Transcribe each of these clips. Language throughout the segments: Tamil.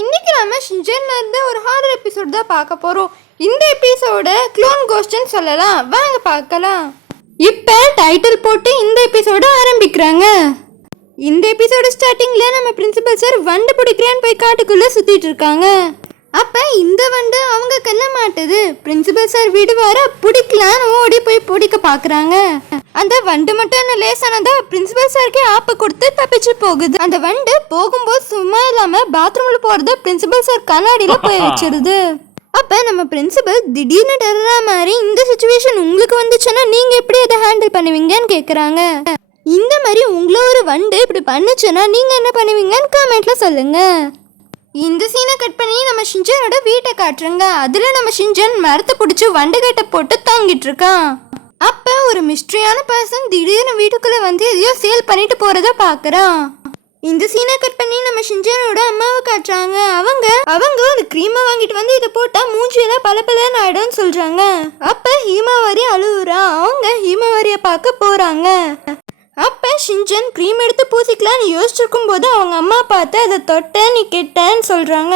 இன்னைக்கு நம்ம ஷின்சான்ல இருந்து ஒரு ஹாரர் எபிசோட் தான் பார்க்க போறோம். இந்த எபிசோட க்ளோன் கோஸ்ட்னு சொல்லலாம். வாங்க பார்க்கலாம். இப்போ டைட்டில் போட்டு இந்த எபிசோட ஆரம்பிக்கிறாங்க. இந்த எபிசோட ஸ்டார்டிங்ல நம்ம பிரின்சிபல் சார் வண்டு பிடிக்கிறேன்னு போய் காட்டுக்குள்ள சுத்திட்டு இருக்காங்க. அப்ப இந்த வண்டு அவங்க கண்ண மாட்டுது. பிரின்சிபல் சார் வீடு வர பிடிக்கலான்னு ஓடி போய் பிடிக்க பாக்குறாங்க. அந்த வண்டு மட்டும் லேசானதா பிரின்சிபல் சாருக்கே ஆப்ப கொடுத்து தப்பிச்சு போகுது. அந்த வண்டு போகும்போது சும்மா இல்லாம பாத்ரூம்ல போறது பிரின்சிபல் சார் கண்ணாடியில போய் வச்சிருது. அப்ப நம்ம பிரின்சிபல் திடீர்னு டெரரா மாதிரி இந்த சிச்சுவேஷன் உங்களுக்கு வந்துச்சுன்னா நீங்க எப்படி அதை ஹேண்டில் பண்ணுவீங்கன்னு கேக்குறாங்க. இந்த மாதிரி உங்களை ஒரு வண்டு இப்படி பண்ணுச்சுன்னா நீங்க என்ன பண்ணுவீங்கன்னு கமெண்ட்ல சொல்லுங்க. இந்த சீனை கட் பண்ணி நம்ம ஷின்சானோட வீட்டை காட்டுறங்க. அதுல நம்ம ஷின்சான் மரத்தை பிடிச்சி வண்டு கட்டை போட்டு தாங்கிட்டு இருக்கான். அப்ப ஒரு மிஸ்ட்ரியான பர்சன் திடீர்னு வீட்டுக்குள்ள வந்து எதையோ சேல் பண்ணிட்டு போறத பாக்குறான். இந்த சீனை கட் பண்ணி நம்ம ஷின்சானோட அம்மாவை காட்டுறாங்க. அவங்க ஒரு க்ரீமை வாங்கிட்டு வந்து இதை போட்டா மூஞ்சியெல்லாம் பலன்னு ஆயிடும்னு சொல்றாங்க. அப்ப ஹீமாவாரி அழுவுறா. அவங்க ஹீமாவாரிய பார்க்க போறாங்க. அப்ப ஷின்சான் க்ரீம் எடுத்து பூசிக்கலான்னு யோசிச்சிருக்கும் போது அவங்க அம்மா பார்த்து அதை தொட்ட நீ கெட்டன்னு சொல்றாங்க.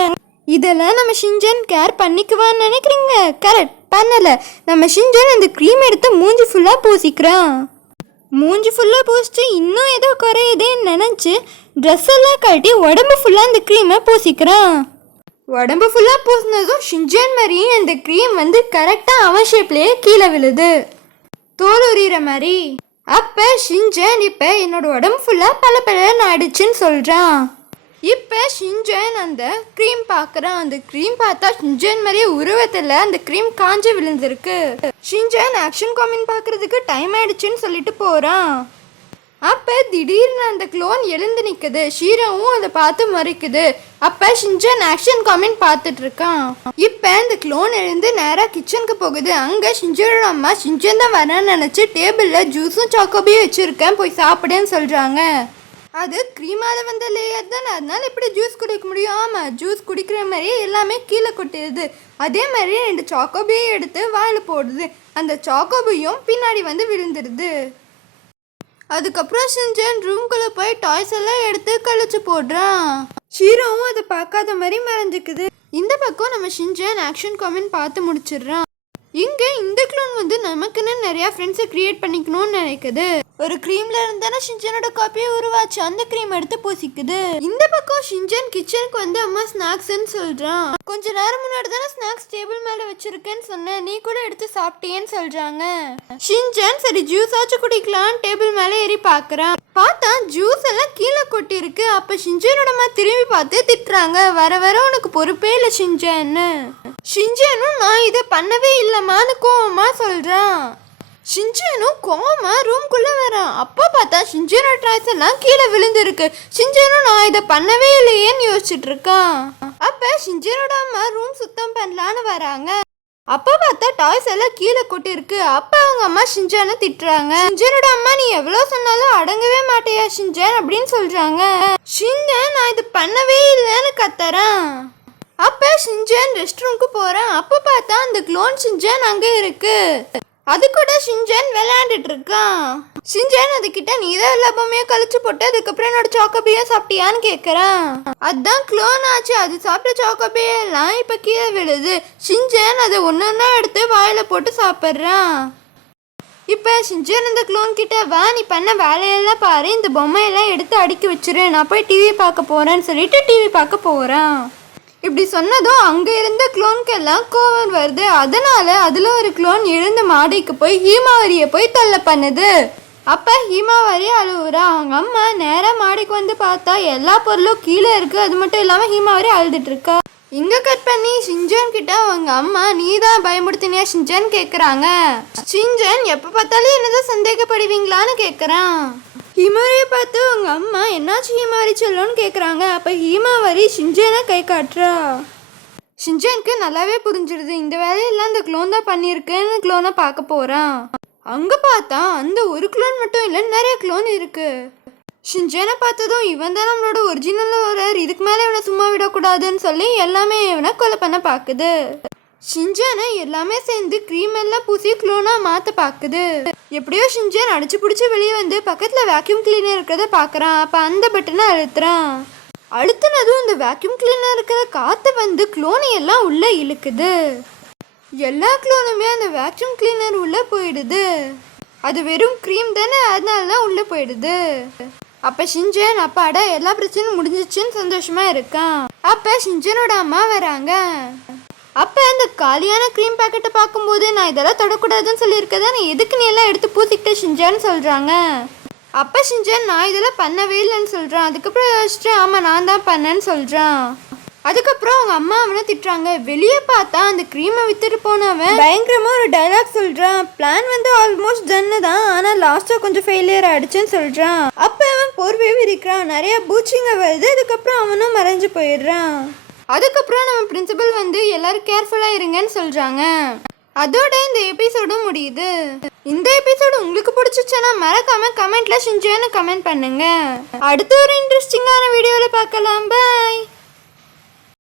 இதெல்லாம் நம்ம ஷின்சான் கேர் பண்ணிக்குவான்னு நினைக்கிறீங்க? கரெக்ட், பண்ணல. நம்ம ஷின்சான் அந்த க்ரீம் எடுத்து மூஞ்சி ஃபுல்லா பூசிக்கிறான். மூஞ்சி ஃபுல்லா பூசிட்டு இன்னும் ஏதோ குறையுதேன்னு நினைச்சு ட்ரெஸ் எல்லாம் கட்டி உடம்பு ஃபுல்லா அந்த க்ரீமை பூசிக்கிறான். உடம்பு ஃபுல்லா பூசினதும் ஷின்சான் மாதிரியே அந்த க்ரீம் வந்து கரெக்டா அவன் ஷேப்லயே கீழே விழுது, தோல் உரிகிற மாதிரி. அப்ப ஷின்சான் இப்ப என்னோட உடம்பு ஃபுல்லா பலன்னு ஆயிடுச்சுன்னு சொல்றான். இப்ப ஷின்சான் அந்த க்ரீம் பாக்குறான். அந்த க்ரீம் பார்த்தா ஷின்சான் மாதிரியே உருவத்துல அந்த க்ரீம் காஞ்சு விழுந்திருக்கு. ஷின்சான் ஆக்ஷன் காமெண்ட் பாக்குறதுக்கு டைம் ஆயிடுச்சுன்னு சொல்லிட்டு போறான். அப்ப திடீர்னு அந்த க்ளோன் எழுந்து நிக்குது. ஷீராவும் அதை பார்த்து மறைக்குது. அப்ப ஷின்சான் ஆக்ஷன் காமெண்ட் பார்த்துட்டு இருக்கான். இப்ப இந்த க்ளோன் எழுந்து நேரா கிச்சனுக்கு போகுது. அங்க ஷின்சானோட அம்மா ஷின்சான் தான் வரேன்னு நினைச்சு டேபிள்ல ஜூஸும் சாக்கோபியும் வச்சிருக்கேன், போய் சாப்பிடுன்னு சொல்றாங்க. அது க்ரீமால வந்த லேயர் தானே, அதனால எப்படி ஜூஸ் குடிக்க முடியும்? ஆமா, ஜூஸ் குடிக்கிற மாதிரியே எல்லாமே கீழே கொட்டிடுது. அதே மாதிரி 2 சாக்கோபியும் எடுத்து வாயில போடுது. அந்த சாக்கோபியும் பின்னாடி வந்து விழுந்துடுது. அதுக்கப்புறம் ஷின்சான் ரூம்குள்ள போய் டாய்ஸ் எல்லாம் எடுத்து கழிச்சு போடுறான். ஷீரோவும் அதை பார்க்காத மாதிரி மறைஞ்சிக்குது. இந்த பக்கம் நம்ம ஷின்சான் ஆக்ஷன் காமெண்ட் பார்த்து முடிச்சிடுறான். இங்க இந்த க்ளோன் வந்து நமக்குன்னு நிறைய ஃப்ரெண்ட்ஸை கிரியேட் பண்ணிக்கணும்னு நினைக்குது. ஒரு க்ரீம்ல இருந்தானே ஷின்சானோட காப்பியை உருவாச்சு. அந்த க்ரீம் எடுத்து பூசிக்குது. இந்த பக்கம் ஷின்சான் கிச்சனுக்கு வந்து அம்மா ஸ்நாக்ஸ்ன்னு சொல்றான். கொஞ்ச நேரம் முன்னாடி தானே ஸ்நாக்ஸ் டேபிள் மேல வச்சிருக்கேன்னு சொன்னேன், நீ கூட எடுத்து சாப்பிட்டியேன்னு சொல்றாங்க. ஷின்சான் சரி ஜூஸ் ஆச்சு குடிக்கலாம் டேபிள் மேல ஏறி பாக்குறான். பார்த்தா ஜூஸ் எல்லாம் கீழே கொட்டி இருக்கு. அப்ப ஷின்சானோட அம்மா திரும்பி பார்த்து திட்டுறாங்க. வர உனக்கு பொறுப்பே இல்லை ஷின்சான்னு. ஷின்சானும் நான் இதை பண்ணவே இல்லைம்மான்னு கோவமா சொல்றான். ஷின்சானும் கோவமா ரூம்குள்ள வரான். அப்போ பார்த்தா ஷின்சானோட டாய்ஸ் எல்லாம் கீழே விழுந்துருக்கு. ஷின்சானும் நான் இதை பண்ணவே இல்லையேன்னு யோசிச்சுட்டு இருக்கான். அப்ப ஷின்சானோட அம்மா ரூம் சுத்தம் பண்ணலான்னு வராங்க. அப்போ பார்த்தா டாய்ஸ் எல்லாம் கீழே கொட்டி இருக்கு. அப்ப அவங்க அம்மா ஷின்சானை திட்டுறாங்க. ஷின்சானோட அம்மா நீ எவ்வளவு சொன்னாலும் அடங்கவே மாட்டேயா ஷின்சான் அப்படின்னு சொல்றாங்க. ஷின்சான் நான் இது பண்ணவே இல்லைன்னு கத்துறான். அப்ப ஷின்சான் ரெஸ்ட் ரூமுக்கு போறான். அப்ப பார்த்தா அந்த க்ளோன் ஷின்சான் அங்க இருக்கு. அது கூட ஷின்சான் விளையாண்டுட்டு இருக்கான். ஷின்சான் அதுக்கிட்ட நீதான் எல்லா பொம்மையும் கழிச்சு போட்டு அதுக்கப்புறம் என்னோட சாக்கோபியும் சாப்பிட்டியான்னு கேட்கறான். அதான் க்ளோன் ஆச்சு, அது சாப்பிட்ட சாக்கோபியே எல்லாம் இப்ப கீழே விழுது. ஷின்சான் அதை ஒன்னொன்னா எடுத்து வாயில போட்டு சாப்பிட்றான். இப்ப ஷின்சான் இந்த க்ளோன் கிட்ட வா, நீ பண்ண வேலையெல்லாம் பாரு, இந்த பொம்மையெல்லாம் எடுத்து அடுக்கி வச்சிரு, நான் போய் டிவி பார்க்க போறேன்னு சொல்லிட்டு டிவி பார்க்க போறான். இப்படி சொன்னதும் அங்க இருந்த க்ளோனுக்கு எல்லாம் கோவம் வருது. அதனால அதுல ஒரு க்ளோன் எழுந்த மாடிக்கு போய் ஹீமாவரிய போய் தொல்லை பண்ணுது. அப்ப ஹீமாவரி அழுவுறா. அவங்க அம்மா நேரா மாடிக்கு வந்து பார்த்தா எல்லா பொருளும் கீழே இருக்கு. அது மட்டும் இல்லாம ஹீமாவரி அழுதுட்டு இருக்கா. இங்க கட் பண்ணி ஷின்சான் கிட்ட அவங்க அம்மா நீதான் பயமுடுத்தினியா ஷின்சான் கேக்குறாங்க. ஷின்சான் எப்ப பார்த்தாலும் என்னதான் சந்தேகப்படுவீங்களான்னு கேக்குறான். ஹீமாவரியை பார்த்து அவங்க அம்மா என்னாச்சு ஹீமாவரி சொல்லணும்னு கேட்குறாங்க. அப்போ ஹீமாவரி ஷின்சானை கை காட்டுறா. ஷின்சானுக்கு நல்லாவே புரிஞ்சிடுது இந்த வேலையெல்லாம் இந்த க்ளோன் தான் பண்ணியிருக்குன்னு க்ளோனை பார்க்க போகிறான். அங்கே பார்த்தா அந்த ஒரு க்ளோன் மட்டும் இல்லை, நிறைய க்ளோன் இருக்கு. ஷின்சானை பார்த்ததும் இவன் தான் நம்மளோட ஒரிஜினல் ஒரு இதுக்கு மேலே இவனை சும்மா விடக்கூடாதுன்னு சொல்லி எல்லாமே இவனை கொலை பண்ண பார்க்குது. ஷின்சானை எல்லாமே சேர்ந்து க்ரீம் எல்லாம் பூசி க்ளோனா மாத்த பாக்குது. எப்படியோ ஷின்சான் அடிச்சு பிடிச்சி வெளியே வந்து பக்கத்துல வேக்யூம் கிளீனர் இருக்கிறத பாக்குறான். அப்ப அந்த பட்டனை அழுத்துறான். அழுத்தினதும் இந்த வேக்யூம் கிளீனர் இருக்கிற காற்று வந்து க்ளோனை எல்லாம் உள்ளே இழுக்குது. எல்லா க்ளோனுமே அந்த வேக்யூம் கிளீனர் உள்ளே போயிடுது. அது வெறும் க்ரீம் தானே, அதனால தான் உள்ளே போயிடுது. அப்போ ஷின்சான் அப்பாடா எல்லா பிரச்சனையும் முடிஞ்சிச்சுன்னு சந்தோஷமா இருக்கான். அப்போ ஷின்சானோட அம்மா வராங்க. அப்போ அந்த காலியான க்ரீம் பேக்கெட்டை பார்க்கும்போது நான் இதெல்லாம் தொடக்கூடாதுன்னு சொல்லியிருக்கதா, நீ எதுக்கு நீ எல்லாம் எடுத்து பூசிக்கிட்ட ஷின்சான்னு சொல்கிறாங்க. அப்போ ஷின்சான் நான் இதெல்லாம் பண்ணவே இல்லைன்னு சொல்கிறான். அதுக்கப்புறம் யோசிச்சு ஆமாம் நான் தான் பண்ணேன்னு சொல்கிறான். அதுக்கப்புறம் அவங்க அம்மா அவனை திட்டுறாங்க. வெளியே பார்த்தா அந்த க்ரீமை வித்துட்டு போனவன் பயங்கரமாக ஒரு டைலாக் சொல்கிறான். பிளான் வந்து ஆல்மோஸ்ட் டன்னு தான், ஆனால் லாஸ்ட்டாக கொஞ்சம் ஃபெயிலியர் ஆகிடுச்சுன்னு சொல்கிறான். அப்போ அவன் போர்வையும் விரிக்கிறான். நிறைய பூச்சிங்க வருது. அதுக்கப்புறம் அவனும் மறைஞ்சு போயிடுறான். அதுக்கப்புறம் நம்ம பிரின்சிபல் வந்து எல்லாரும் கேர்ஃபுல்லாக இருங்கன்னு சொல்கிறாங்க. அதோட இந்த எபிசோடும் முடியுது. இந்த எபிசோடு உங்களுக்கு பிடிச்சிச்சுன்னா மறக்காம கமெண்ட்ல ஷின்சான்னு கமெண்ட் பண்ணுங்க. அடுத்த ஒரு இன்ட்ரெஸ்டிங்கான வீடியோவில் பார்க்கலாம். பாய்.